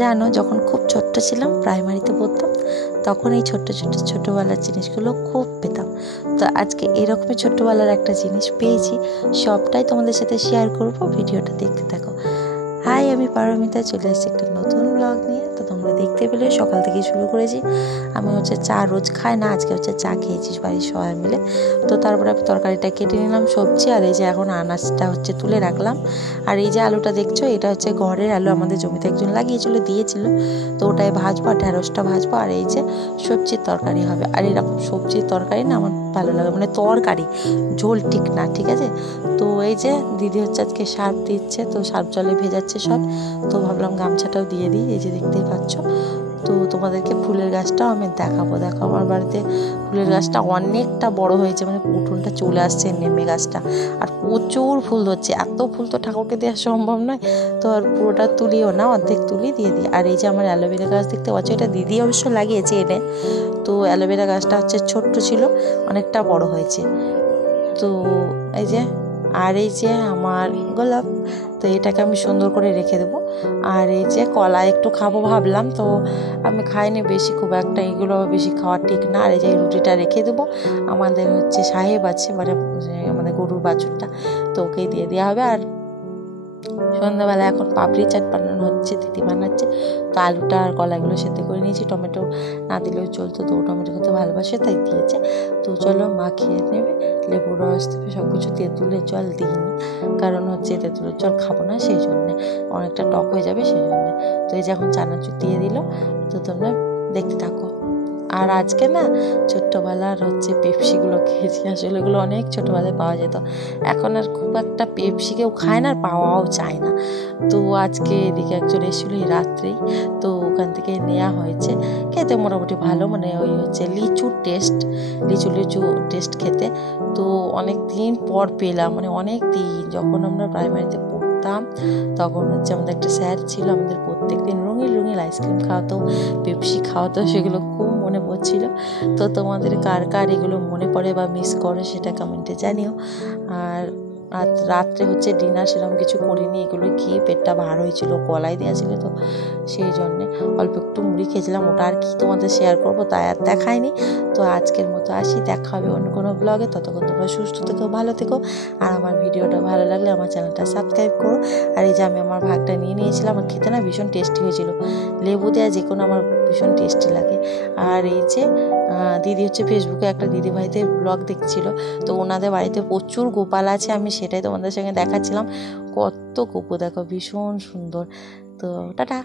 জানো, যখন খুব ছোট্ট ছিলাম, প্রাইমারিতে পড়তাম, তখন এই ছোট্টবেলার জিনিসগুলো খুব পেতাম। তো আজকে এরকমই ছোট্টবেলার একটা জিনিস পেয়েছি, সবটাই তোমাদের সাথে শেয়ার করব। ভিডিওটা দেখতে থাকো। হাই, আমি পারমিতা, চলে এসেছি একটা নতুন ব্লগ নিয়ে। তো তোমরা দেখতে পেলে সকাল থেকে শুরু করেছি। আমি চা রোজ খাই না, আজকে চা খেয়েছি বাড়ির সবাই মিলে। তো তারপরে আমি তরকারিটা কেটে নিলাম, সবজি, আর এই যে এখন আনাজটা তুলে রাখলাম। আর এই যে আলুটা দেখছো, এটা ঘরের আলু, আমাদের জমিতে একজন লাগিয়েছিল, দিয়েছিল। তো ওটাই ভাজবো, আর ঢেঁড়সটা ভাজবো, আর এই যে সবজির তরকারি হবে। আর এরকম সবজির তরকারি না আমার ভালো লাগে, মানে তরকারি, ঝোল ঠিক না, ঠিক আছে। তো এই যে দিদি আজকে সার্ফ দিচ্ছে, তো সার্ফ জলে ভেজাচ্ছে সব। তো ভাবলাম গামছাটাও দিয়ে দিই। এই যে দেখতেই পাচ্ছ। তো তোমাদেরকে ফুলের গাছটাও আমি দেখাবো। দেখো, আমার বাড়িতে ফুলের গাছটা অনেকটা বড় হয়েছে, মানে উঠোনটা চলে আসছে নেমে গাছটা, আর প্রচুর ফুল ধরছে। এত ফুল তো ঠাকুরকে দেওয়া সম্ভব নয়, তো আর পুরোটা তুলিও না, অর্ধেক তুলি দিয়ে দিই। আর এই যে আমার অ্যালোভেরা গাছ দেখতে পাচ্ছ, এটা দিদি অবশ্য লাগিয়েছে এনে। তো অ্যালোভেরা গাছটা ছোট্ট ছিল, অনেকটা বড় হয়েছে। তো এই যে, আর এই যে আমার গোলাপ, তো এটাকে আমি সুন্দর করে রেখে দেবো। আর এই যে কলা একটু খাবো ভাবলাম, তো আমি খাইনি বেশি খুব একটা, এগুলো বেশি খাওয়া ঠিক না। আর এই যে রুটিটা রেখে দেবো। আমাদের সাহেব আছে, মানে আমাদের গরুর বাছুরটা, তো ওকেই দিয়ে দেওয়া হবে। আর সন্ধ্যাবেলা এখন পাপড়ি চাট বানানো হচ্ছে, দিদি বানাচ্ছে। তো আলুটা আর কলাগুলো সেদ্ধ করে নিয়েছি, টমেটো না দিলেও চলতো, তো টমেটো খেতে ভালোবাসে তাই দিয়েছে। তো চলো, মা খেয়ে নেবে, লেবুর রস দেবে, সব কিছু। তেঁতুলের জল দিইনি, কারণ তেঁতুলের জল খাবো না, সেই জন্যে, অনেকটা টক হয়ে যাবে সেই জন্যে। তো এই যে এখন চানাচুর দিয়ে দিল, তো তোমরা দেখতে থাকো। আর আজকে না ছোট্টবেলার পেপসিগুলো খেয়েছি, আসলে এগুলো অনেক ছোটোবেলায় পাওয়া যেত। এখন আর খুব একটা পেপসি কেউ খায় না, আর পাওয়াও চায় না। তো আজকে এদিকে একজন এসেছিলো এই রাত্রেই, তো ওখান থেকে নেওয়া হয়েছে। খেতে মোটামুটি ভালো, মানে ওই লিচু টেস্ট খেতে। তো অনেক দিন পর পেলাম, মানে অনেক দিন, যখন আমরা প্রাইমারিতে পড়তাম তখন আমাদের একটা স্যার ছিল, আমাদের প্রত্যেক দিন রঙিন আইসক্রিম খাওয়াতো, পেপসি খাওয়াতো, সেগুলো খুব মনে পড়ছিল। তো তোমাদের কার কার এগুলো মনে পড়ে বা মিস করো সেটা কমেন্টে জানিও। আর রাত্রে ডিনার সেরকম কিছু করিনি, এগুলো খেয়ে পেটটা ভার হয়েছিল, কলাই দেওয়া ছিল, তো সেই জন্যে অল্প একটু মুড়ি খেয়েছিলাম। ওটা আর কি তোমাদের শেয়ার করবো, তাই আর দেখায়নি। তো আজকের মতো আসি, দেখা হবে অন্য কোনো ব্লগে। ততক্ষণ তোমরা সুস্থ থেকো, ভালো থেকো। আর আমার ভিডিওটা ভালো লাগলে আমার চ্যানেলটা সাবস্ক্রাইব করো। আর এই যে আমি আমার ভাগটা নিয়েছিলাম, আমার খেতে না ভীষণ টেস্টি হয়েছিল, লেবু দেওয়া যে কোনো আমার ভীষণ টেস্টি লাগে। আর এই যে দিদি ফেসবুকে একটা দিদিভাইদের ব্লগ দেখছিল, তো ওনাদের বাড়িতে প্রচুর গোপাল আছে, আমি সেটাই তোমাদের সঙ্গে দেখাচ্ছিলাম। কত গোপু দেখো, ভীষণ সুন্দর। তো টাটা।